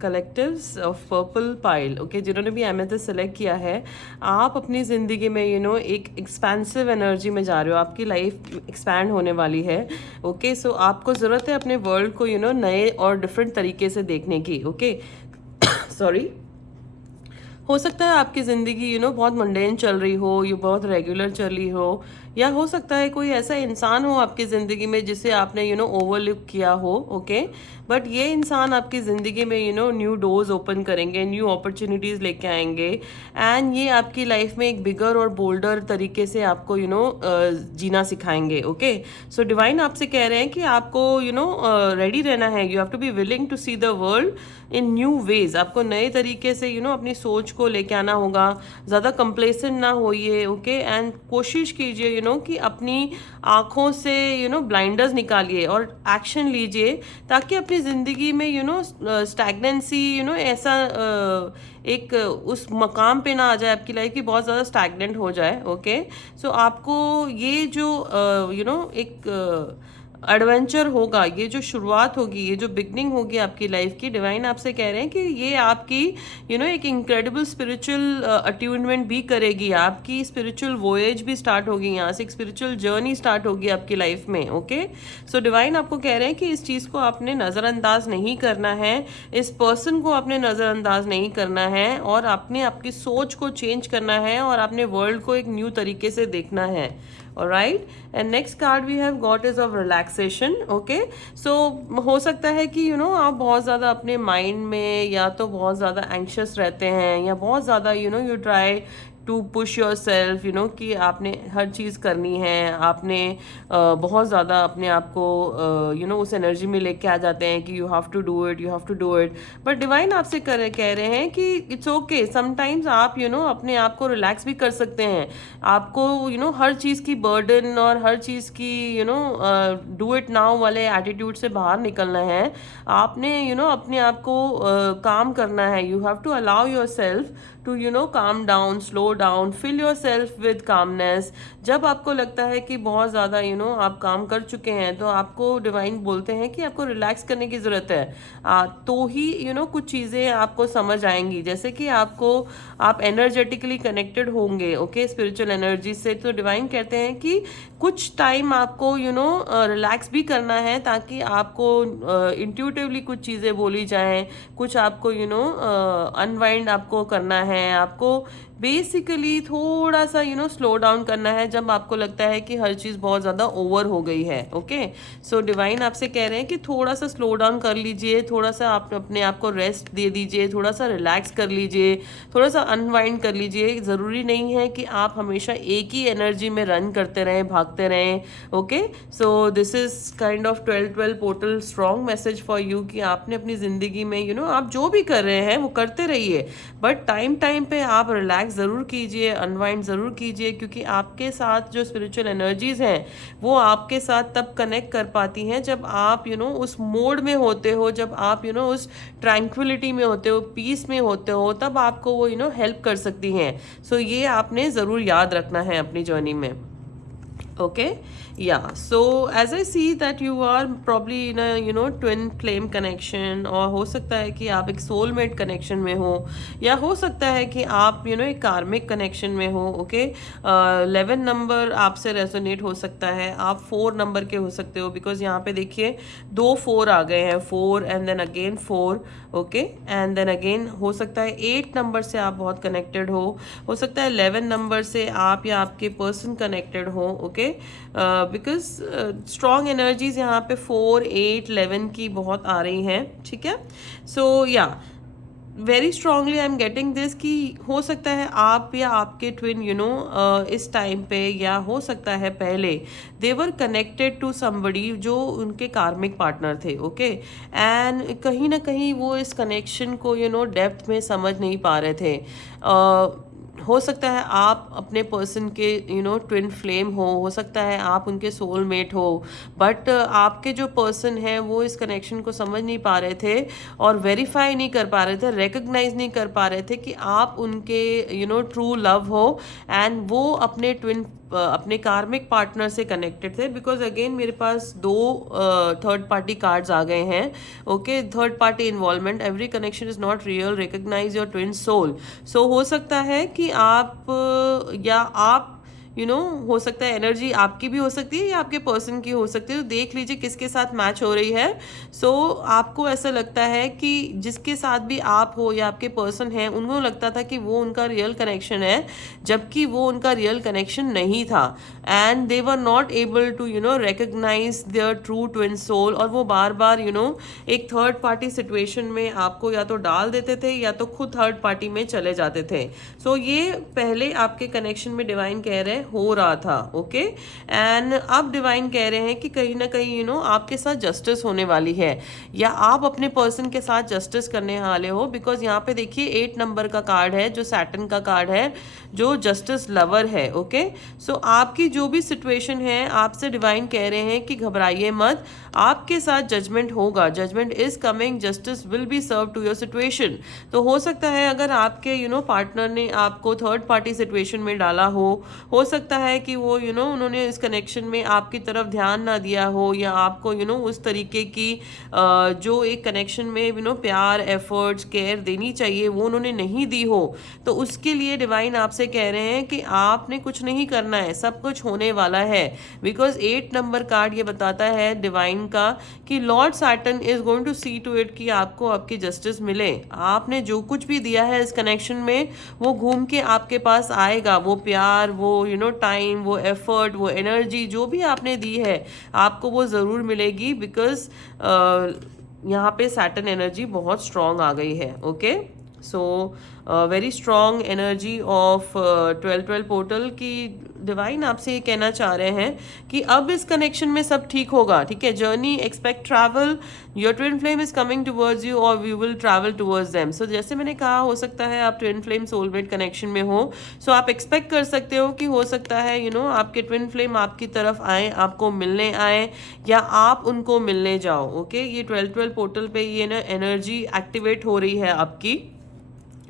collectives of purple pile, okay, जिन्होंने भी एमेथिस्ट सेलेक्ट किया है, आप अपनी ज़िंदगी में एक एक्सपेंसिव एनर्जी में जा रहे हो. आपकी लाइफ एक्सपैंड होने वाली है. ओके, सो आपको ज़रूरत है अपने वर्ल्ड को नए और डिफरेंट तरीके से देखने की. Okay, sorry. हो सकता है आपकी ज़िंदगी बहुत मंडेन चल रही हो, ये बहुत रेगुलर चली हो, या हो सकता है कोई ऐसा इंसान हो आपकी ज़िंदगी में जिसे आपने ओवरलुक किया हो, ओके। बट ये इंसान आपकी ज़िंदगी में न्यू डोर्स ओपन करेंगे, न्यू अपॉर्चुनिटीज़ लेके आएंगे, एंड ये आपकी लाइफ में एक बिगर और बोल्डर तरीके से आपको जीना सिखाएंगे, ओके। सो डिवाइन आपसे कह रहे हैं कि आपको रेडी रहना है, you have to be willing to see the world in new ways. आपको नए तरीके से अपनी सोच को लेके आना होगा, ज़्यादा कंप्लेसेंट ना होइए, ओके। एंड कोशिश कीजिए कि अपनी आँखों से ब्लाइंडर्स निकालिए और एक्शन लीजिए, ताकि अपनी ज़िंदगी में स्टैगनेंसी ऐसा एक उस मकाम पे ना आ जाए आपकी लाइफ की बहुत ज़्यादा स्टैगनेंट हो जाए, ओके। सो आपको ये जो एक एडवेंचर होगा, ये जो शुरुआत होगी, ये जो बिगनिंग होगी आपकी लाइफ की, डिवाइन आपसे कह रहे हैं कि ये आपकी एक इनक्रेडिबल स्पिरिचुअल अट्यूनमेंट भी करेगी, आपकी स्पिरिचुअल वोएज भी स्टार्ट होगी, यहाँ से एक स्पिरिचुअल जर्नी स्टार्ट होगी आपकी लाइफ में, ओके। सो डिवाइन आपको कह रहे हैं कि इस चीज़ को आपने नज़रअंदाज नहीं करना है, इस पर्सन को आपने नज़रअंदाज नहीं करना है, और आपने आपकी सोच को चेंज करना है, और आपने वर्ल्ड को एक न्यू तरीके से देखना है। Alright, and next card we have got is of relaxation, okay। So हो सकता है कि आप बहुत ज़्यादा अपने माइंड में या तो बहुत ज़्यादा एंक्शस रहते हैं, या बहुत ज़्यादा you try to push yourself, कि आपने हर चीज़ करनी है, आपने बहुत ज़्यादा अपने आप को उस एनर्जी में लेके आ जाते हैं कि you have to do it, you have to do it. But divine आपसे कह रहे हैं कि इट्स ओके, समटाइम्स आप अपने आप को रिलैक्स भी कर सकते हैं। आपको हर चीज़ की बर्डन और हर चीज़ की डू इट नाउ वाले एटीट्यूड से बाहर निकलना है। आपने अपने आप को काम करना है, you have to allow yourself to calm down, slow down, fill yourself with calmness. जब आपको लगता है कि बहुत ज़्यादा आप काम कर चुके हैं, तो आपको डिवाइन बोलते हैं कि आपको रिलैक्स करने की ज़रूरत है, तो ही कुछ चीज़ें आपको समझ आएंगी। जैसे कि आप एनर्जेटिकली कनेक्टेड होंगे, ओके, स्पिरिचुअल एनर्जी से। तो डिवाइन कहते हैं कि कुछ टाइम आपको रिलैक्स भी करना है, ताकि आपको इंट्यूटिवली कुछ चीज़ें बोली जाएं, कुछ आपको अनवाइंड आपको करना है, आपको बेसिकली थोड़ा सा स्लो डाउन करना है, जब आपको लगता है कि हर चीज़ बहुत ज़्यादा ओवर हो गई है, ओके। सो डिवाइन आपसे कह रहे हैं कि थोड़ा सा स्लो डाउन कर लीजिए, थोड़ा सा आप अपने आप को रेस्ट दे दीजिए, थोड़ा सा रिलैक्स कर लीजिए, थोड़ा सा अनवाइंड कर लीजिए। ज़रूरी नहीं है कि आप हमेशा एक ही एनर्जी में रन करते रहें, भागते रहें, okay. So this is kind of 12-12 portal strong message for you, कि आपने अपनी ज़िंदगी में आप जो भी कर रहे हैं वो करते रहिए, बट टाइम पे आप रिलैक्स ज़रूर कीजिए, अनवाइंड ज़रूर कीजिए, क्योंकि आपके साथ जो स्पिरिचुअल एनर्जीज़ हैं वो आपके साथ तब कनेक्ट कर पाती हैं जब आप उस मोड में होते हो, जब आप उस ट्रैंक्विलिटी में होते हो, पीस में होते हो, तब आपको वो हेल्प कर सकती हैं। सो ये आपने ज़रूर याद रखना है अपनी जर्नी में, okay। Yeah, so as I see that you are probably in a twin flame connection, और हो सकता है कि आप एक soulmate connection में हो, या हो सकता है कि आप एक कार्मिक connection में हो, okay। 11 नंबर आपसे रेजोनेट हो सकता है, आप 4 नंबर के हो सकते हो, बिकॉज यहाँ पे देखिए 2 4 आ गए हैं, 4 and then again 4, okay, and then again हो सकता है 8 नंबर से आप बहुत कनेक्टेड हो सकता है 11 नंबर से आप या आपके पर्सन कनेक्टेड हो, ओके। बिकॉज स्ट्रॉन्ग एनर्जीज यहाँ पे 4 8 11 की बहुत आ रही हैं, ठीक है। सो या very strongly I am getting this, कि हो सकता है आप या आपके ट्विन इस टाइम पे, या हो सकता है पहले दे वर कनेक्टेड टू समबडी जो उनके कार्मिक पार्टनर थे, ओके। एंड कहीं ना कहीं वो इस कनेक्शन को डेप्थ में समझ नहीं पा रहे थे। हो सकता है आप अपने पर्सन के ट्विन फ्लेम हो सकता है आप उनके सोलमेट हो, बट आपके जो पर्सन है वो इस कनेक्शन को समझ नहीं पा रहे थे, और वेरीफाई नहीं कर पा रहे थे, रिकग्नाइज नहीं कर पा रहे थे कि आप उनके ट्रू लव हो, एंड वो अपने कार्मिक पार्टनर से कनेक्टेड थे। बिकॉज अगेन मेरे पास 2 थर्ड पार्टी कार्ड्स आ गए हैं, okay. Third party involvement, every connection is not real, recognize your twin soul. So हो सकता है कि आप या आप हो सकता है एनर्जी आपकी भी हो सकती है या आपके पर्सन की हो सकती है, तो देख लीजिए किसके साथ मैच हो रही है। सो आपको ऐसा लगता है कि जिसके साथ भी आप हो या आपके पर्सन है, उनको लगता था कि वो उनका रियल कनेक्शन है, जबकि वो उनका रियल कनेक्शन नहीं था। And they were not able to recognise their true twin soul, और वो बार बार एक थर्ड पार्टी सिचुएशन में आपको या तो डाल देते थे या तो खुद थर्ड पार्टी में चले जाते थे। सो ये पहले आपके कनेक्शन में डिवाइन कह रहे हो रहा था, ओके। एंड अब डिवाइन कह रहे हैं कि कहीं ना कहीं आपके साथ जस्टिस होने वाली है, या आप अपने पर्सन के साथ जस्टिस करने वाले हो, बिकॉज यहाँ पे देखिए 8 नंबर का कार्ड है जो सैटर्न का कार्ड है, जो जस्टिस लवर है, ओके। सो आपकी जो भी सिचुएशन है, आपसे डिवाइन कह रहे हैं कि घबराइए मत, आपके साथ जजमेंट होगा, judgement is coming, justice will be serve to your situation. तो हो सकता है अगर आपके पार्टनर ने आपको थर्ड पार्टी सिचुएशन में डाला हो सकता है कि वो उन्होंने इस कनेक्शन में आपकी तरफ ध्यान ना दिया हो, या आपको उस तरीके की जो एक कनेक्शन में प्यार, एफर्ट्स, केयर देनी चाहिए वो उन्होंने नहीं दी हो। तो उसके लिए डिवाइन आपसे कह रहे हैं कि आपने कुछ नहीं करना है, सब कुछ होने वाला है, बिकॉज 8 नंबर कार्ड ये बताता है डिवाइन का कि lord Saturn is going to see to it कि आपको आपकी जस्टिस मिले। आपने जो कुछ भी दिया है इस कनेक्शन में वो घूम के आपके पास आएगा, वो प्यार, वो टाइम, वो एफर्ट, वो एनर्जी जो भी आपने दी है आपको वो ज़रूर मिलेगी, बिकॉज यहाँ पे सैटर्न एनर्जी बहुत स्ट्रॉन्ग आ गई है, okay. So very strong energy of 12-12 portal की डिवाइन आपसे ये कहना चाह रहे हैं कि अब इस कनेक्शन में सब ठीक होगा, ठीक है। Journey, expect travel, your twin flame is coming towards you और we will travel towards them. So जैसे मैंने कहा, हो सकता है आप ट्विन फ्लेम सोलमेट कनेक्शन में हो, सो आप एक्सपेक्ट कर सकते हो कि हो सकता है आपके ट्विन फ्लेम आपकी तरफ आए, आपको मिलने आए, या आप उनको मिलने जाओ, ओके। ये 12-12 पोर्टल पे ये एनर्जी एक्टिवेट हो रही है आपकी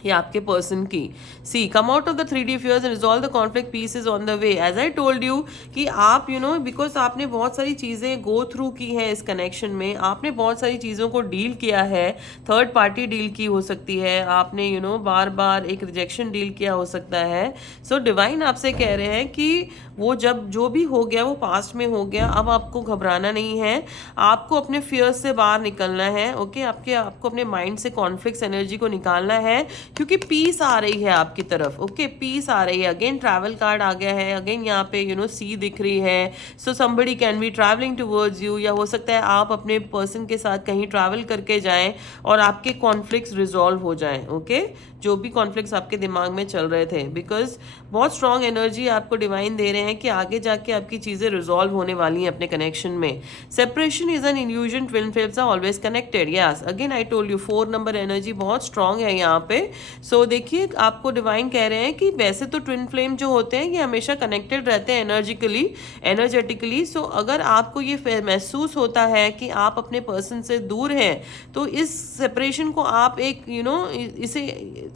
या आपके पर्सन की। See, come out of the 3D fears and resolve the conflict, peace is on the way. As I told you कि आप बिकॉज आपने बहुत सारी चीज़ें गो थ्रू की हैं इस कनेक्शन में, आपने बहुत सारी चीज़ों को डील किया है, थर्ड पार्टी डील की हो सकती है आपने, बार बार एक रिजेक्शन डील किया हो सकता है। सो डिवाइन आपसे कह रहे हैं कि वो जब जो भी हो गया वो पास्ट में हो गया, अब आपको घबराना नहीं है, आपको अपने फियर्स से बाहर निकलना है, ओके। आपको अपने माइंड से कॉन्फ्लिक्ट्स एनर्जी को निकालना है, क्योंकि पीस आ रही है आपकी तरफ, ओके। पीस आ रही है। अगेन ट्रैवल कार्ड आ गया है, अगेन यहाँ पे सी दिख रही है। So somebody can be travelling towards you, या हो सकता है आप अपने पर्सन के साथ कहीं ट्रैवल करके जाएं और आपके कॉन्फ्लिक्ट्स रिजॉल्व हो जाएं, ओके। जो भी कॉन्फ्लिक्ट्स आपके दिमाग में चल रहे थे, बिकॉज बहुत स्ट्रॉन्ग एनर्जी आपको डिवाइन दे रहे हैं कि आगे जाके आपकी चीज़ें रिजॉल्व होने वाली हैं अपने कनेक्शन में। Separation is an illusion, twin flames are always connected. Yes, again I told you 4 number energy बहुत स्ट्रॉन्ग है यहाँ पे। सो देखिए, आपको डिवाइन कह रहे हैं कि वैसे तो ट्विन फ्लेम जो होते हैं ये हमेशा कनेक्टेड रहते हैं एनर्जेटिकली। सो अगर आपको ये महसूस होता है कि आप अपने पर्सन से दूर हैं, तो इस सेपरेशन को आप एक इसे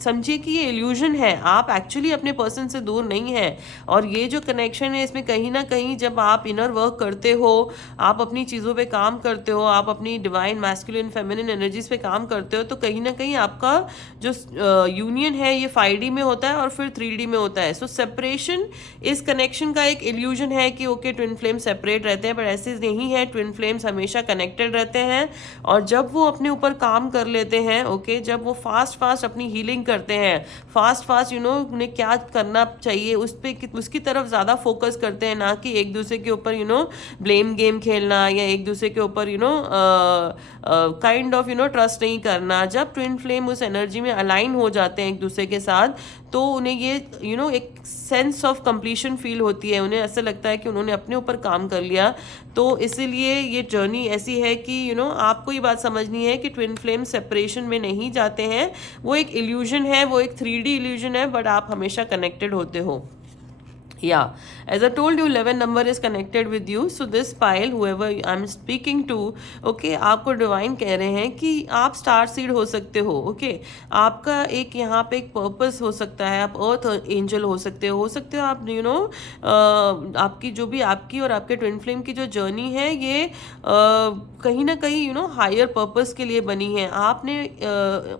समझिए कि ये इल्यूजन है, आप एक्चुअली अपने पर्सन से दूर नहीं है। और ये जो कनेक्शन है इसमें कहीं ना कहीं जब आप इनर वर्क करते हो, आप अपनी चीज़ों पे काम करते हो, आप अपनी डिवाइन मैस्कुलिन फेमिनिन एनर्जीज पे काम करते हो, तो कहीं ना कहीं आपका जो यूनियन है ये 5D में होता है और फिर 3D में होता है। सो सेपरेशन इस कनेक्शन का एक इल्यूजन है कि ओके ट्विन फ्लेम सेपरेट रहते हैं, पर ऐसे नहीं है, ट्विन फ्लेम्स हमेशा कनेक्टेड रहते हैं। और जब वो अपने ऊपर काम कर लेते हैं, ओके, जब वो फास्ट अपनी हीलिंग करते हैं, फास्ट उन्हें क्या करना चाहिए उसकी तरफ ज़्यादा फोकस करते हैं, ना कि एक दूसरे के ऊपर ब्लेम गेम खेलना या एक दूसरे के ऊपर काइंड ऑफ ट्रस्ट नहीं करना। जब ट्विन फ्लेम उस एनर्जी में अलाइन हो जाते हैं एक दूसरे के साथ, तो उन्हें ये एक सेंस ऑफ कंप्लीशन फील होती है, उन्हें ऐसा लगता है कि उन्होंने अपने ऊपर काम कर लिया। तो इसीलिए ये जर्नी ऐसी है कि आपको ये बात समझनी है कि ट्विन फ्लेम सेपरेशन में नहीं जाते हैं, वो एक इल्यूजन है, वो एक 3D इल्यूजन है, बट आप हमेशा कनेक्टेड होते हो। Yeah, as I told you, 11 number is connected with you. So this pile, whoever I'm speaking to, okay, आपको डिवाइन कह रहे हैं कि आप स्टार सीड हो सकते हो, okay? आपका एक यहाँ पे एक पर्पस हो सकता है, आप अर्थ एंजल हो सकते हो आप आपकी जो भी आपकी और आपके ट्विन फ्लेम की जो जर्नी है ये कहीं ना कहीं हायर पर्पस के लिए बनी है। आपने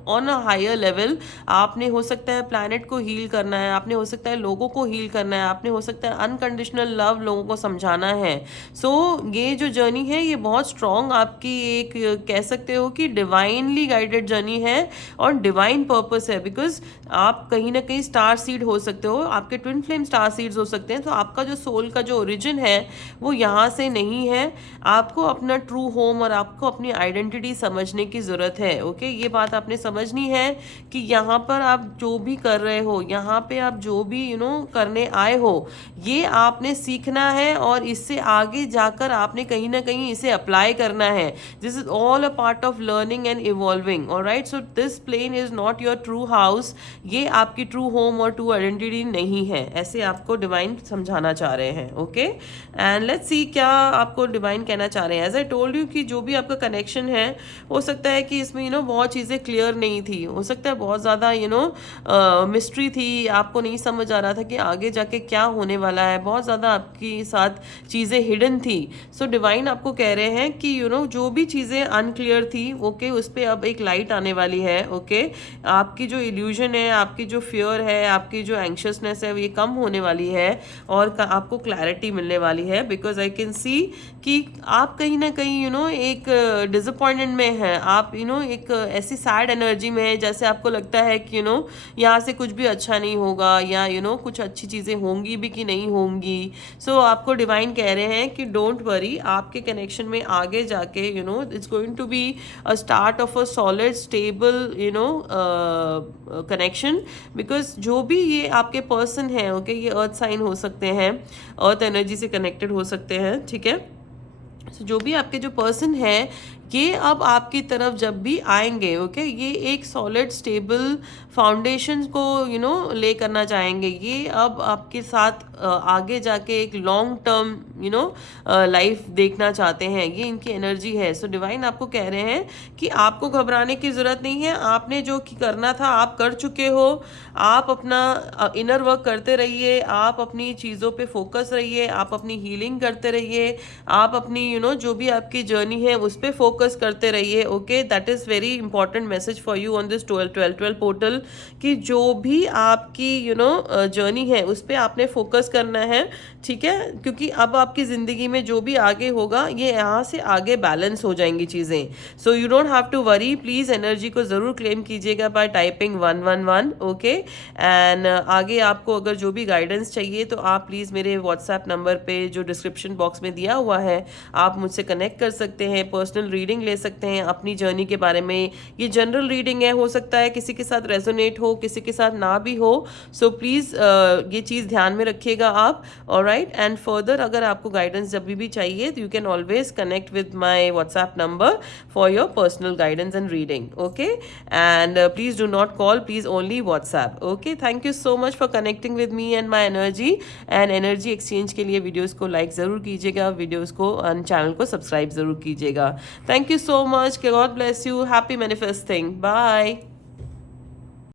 ऑन अ हायर लेवल आपने हो सकता है प्लैनेट को हील करना है, आपने हो सकता है लोगों को हील करना है, आपने हो सकता है अनकंडीशनल लव लोगों को समझाना है। सो ये जो जर्नी है ये बहुत स्ट्रॉन्ग आपकी एक कह सकते हो कि डिवाइनली गाइडेड जर्नी है और डिवाइन पर्पस है, बिकॉज आप कहीं ना कहीं स्टार सीड हो सकते हो, आपके ट्विन फ्लेम स्टार सीड्स हो सकते हैं। तो आपका जो सोल का जो ओरिजिन है वो यहाँ से नहीं है। आपको अपना ट्रू होम और आपको अपनी आइडेंटिटी समझने की ज़रूरत है। ओके, ये बात आपने समझनी है कि यहाँ पर आप जो भी कर रहे हो, यहाँ पे आप जो भी करने आए हो, ये आपने सीखना है और इससे आगे जाकर आपने कहीं ना कहीं इसे अप्लाई करना है। This is all a part of learning and evolving. Alright, so this plane is not your true house, ये आपकी ट्रू होम और ट्रू आइडेंटिटी नहीं है, ऐसे आपको डिवाइन समझाना चाह रहे हैं। ओके, एंड लेट्स सी क्या आपको डिवाइन कहना चाह रहे हैं। एज आई टोल्ड यू कि जो भी आपका कनेक्शन है, हो सकता है कि इसमें बहुत चीज़ें क्लियर नहीं थी, हो सकता है बहुत ज़्यादा मिस्ट्री थी, आपको नहीं समझ आ रहा था कि आगे जाके क्या होने वाला है, बहुत ज़्यादा आपके साथ चीज़ें हिडन थी। सो डिवाइन आपको कह रहे हैं कि जो भी चीज़ें अनक्लियर थी, ओके, उस पर अब एक लाइट आने वाली है। ओके, आपकी जो इल्यूजन है, आपकी जो फियर है, आपकी जो एंक्शसनेस है, ये कम होने वाली है और आपको क्लैरिटी मिलने वाली है। बिकॉज आई कैन सी कि आप कहीं ना कहीं एक डिसअपॉइंटमेंट में है, आप एक ऐसी सैड एनर्जी में है जैसे आपको लगता है कि यहाँ से कुछ भी अच्छा नहीं होगा, या कुछ अच्छी चीज़ें होंगी भी कि नहीं होंगी। सो आपको डिवाइन कह रहे हैं कि डोंट वरी, आपके कनेक्शन में आगे जाके it's going to be a start of a solid stable connection. Because जो भी ये आपके पर्सन है, ओके, ये अर्थ साइन हो सकते हैं, अर्थ एनर्जी से कनेक्टेड हो सकते हैं, ठीक है। So, जो भी आपके जो पर्सन है, ये अब आपकी तरफ जब भी आएंगे, ओके, ये एक सॉलिड स्टेबल फाउंडेशन को ले करना चाहेंगे। ये अब आपके साथ आगे जाके एक लॉन्ग टर्म लाइफ देखना चाहते हैं, ये इनकी एनर्जी है। सो डिवाइन आपको कह रहे हैं कि आपको घबराने की ज़रूरत नहीं है, आपने जो करना था आप कर चुके हो। आप अपना इनर वर्क करते रहिए, आप अपनी चीज़ों पे फोकस रहिए, आप अपनी हीलिंग करते रहिए, आप अपनी जो भी आपकी जर्नी है उस पर फोकस करते रहिए। Okay, that is very important message for you on this 12-12-12 portal, कि जो भी आपकी जर्नी है उस पर आपने फोकस करना है, ठीक है। क्योंकि अब आपकी ज़िंदगी में जो भी आगे होगा, ये यहाँ से आगे बैलेंस हो जाएंगी चीज़ें। So you don't have to worry, please energy को ज़रूर क्लेम कीजिएगा बाय टाइपिंग 111, ओके। एंड आगे आपको अगर जो भी गाइडेंस चाहिए तो आप प्लीज़ मेरे व्हाट्सएप नंबर पे जो डिस्क्रिप्शन बॉक्स में दिया हुआ है, आप मुझसे कनेक्ट कर सकते हैं, पर्सनल रीडिंग ले सकते हैं अपनी जर्नी के बारे में। ये जनरल रीडिंग है, हो सकता है किसी के साथ रेजोनेट हो, किसी के साथ ना भी हो। सो प्लीज़ ये चीज़ ध्यान में रखिएगा आप। ऑलराइट, एंड फर्दर अगर आपको गाइडेंस जब भी चाहिए तो you can always connect with my WhatsApp number for your personal guidance and reading, okay. And please do not call, please only WhatsApp, okay. Thank you so much for connecting with me and my energy. And energy exchange के लिए videos को like ज़रूर कीजिएगा, videos को channel को subscribe ज़रूर कीजिएगा। Thank you so much, God bless you, happy manifesting, bye.